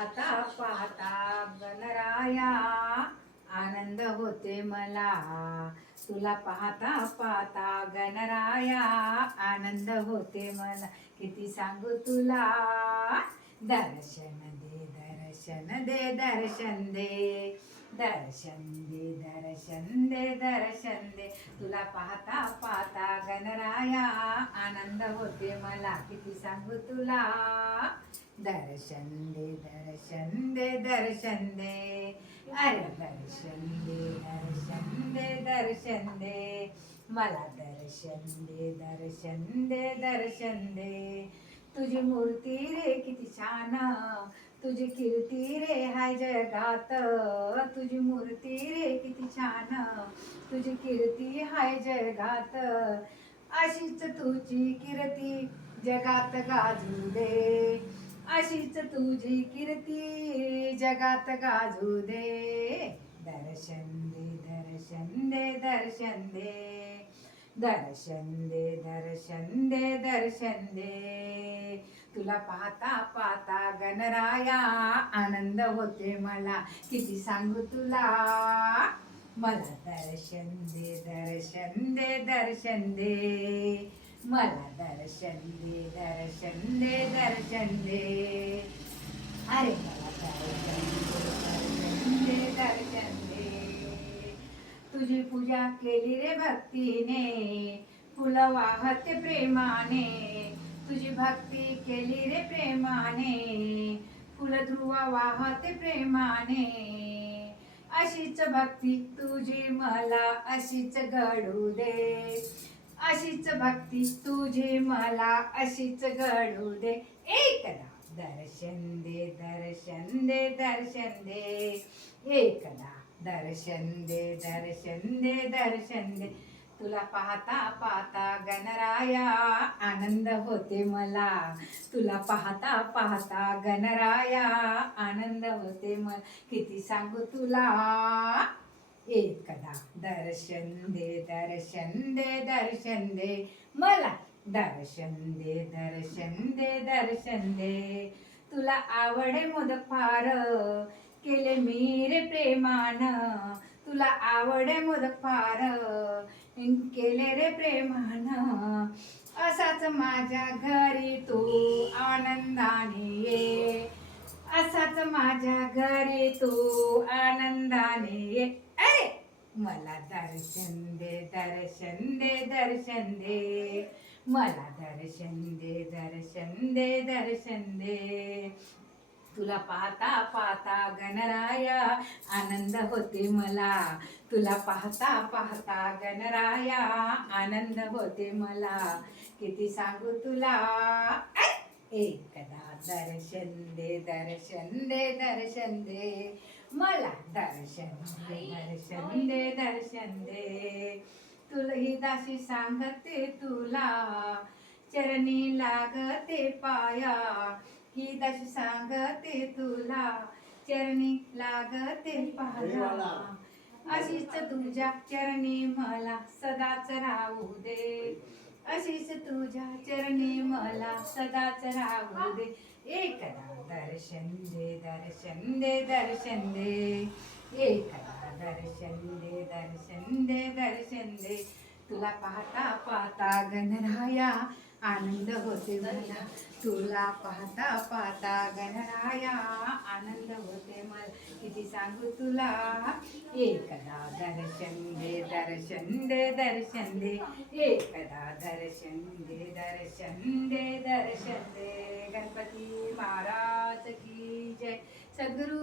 पाहता पाहता गणराया आनंद होते मला. तुला पाहता पाहता गणराया आनंद होते मला. किती सांगू तुला. दर्शन दे दर्शन दे दर्शन दे दर्शन दे दर्शन दे दर्शन दे. तुला पाहता पाहता गणराया आनंद होते मला. किती सांगू तुला. दर्शन दे दर्शन दे दर्शन दे. अरे दर्शन दे दर्शन दे दर्शन दे. मला दर्शन दे दर्शन दे दर्शन दे. तुझी मूर्ती रे किती छान. तुझी कीर्ती रे हाय जगात. तुझी मूर्ती रे किती छान. तुझी कीर्ती हाय जगात. अशीच तुझी कीर्ती जगात गाजू दे. अशीच तुझी कीर्ती जगात गाजू दे. दर्शन दे दर्शन दे दर्शन दे. दर्शन दे दर्शन दे दर्शन दे. तुला पाहता पाहता गणराया आनंद होते मला. किती सांगू तुला. मला दर्शन दे दर्शन दे दर्शन दे. मला दर्शन दे दर्शन दे दर्शन दे. अरे मला दर्शन दे दर्शन दे. तुझी पूजा केली रे भक्तीने. फुलं वाहते प्रेमाने. तुझी भक्ती केली रे प्रेमाने. फुलं ध्रुवा वाहते प्रेमाने. अशीच भक्ती तुझी मला अशीच घडू दे. अशीच भक्ती तुझी मला अशीच घडू दे. एकदा दर्शन दे दर्शन दे दर्शन दे. एकदा दर्शन दे दर्शन दे दर्शन दे. तुला पाहता पाहता गणराया आनंद होते मला. तुला पाहता पाहता गणराया आनंद होते मला. किती सांगू तुला. एकदा दर्शन दे दर्शन दे दर्शन दे. मला दर्शन दे दर्शन दे दर्शन दे. तुला आवडे मोदक फार केले मी रे प्रेमान. तुला आवडे मोदक फार केले रे प्रेमान. असाच माझ्या घरी तू आनंदाने ये. असाच माझ्या घरी तू आनंदाने ये. अरे मला दर्शन दे दर्शन दे दर्शन दे. मला दर्शन दे दर्शन दे दर्शन दे. तुला पाहता पाहता गणराया आनंद होते मला. तुला पाहता पाहता गणराया आनंद होते मला. किती सांगू तुला. एकदा दर्शन दे दर्शन दे दर्शन दे. मला दर्शन दे दर्शन दे दर्शन दे. तुला ही दासी सांगते तुला चरणी लागते पाया. ही दासी सांगते तुला चरणी लागते पाया. अशीच तुझ्या चरणी मला सदाच राहू दे. अशीच तुझ्या चरणी मला सदाच राहू दे. एकदा दर्शन दे दर्शन दे दर्शन दे. एकदा दर्शन दे दर्शन दे दर्शन दे. तुला पाहता पाहता गणराया आनंद होते मला. तुला पाहता पाहता गणराया आनंद होते मला. किती सांगू तुला. एकदा दर्शन दे दर्शन दे दर्शन दे. एकदा दर्शन दे दर्शन दे दर्शन दे. गणपती महाराज की जय. सद्गुरु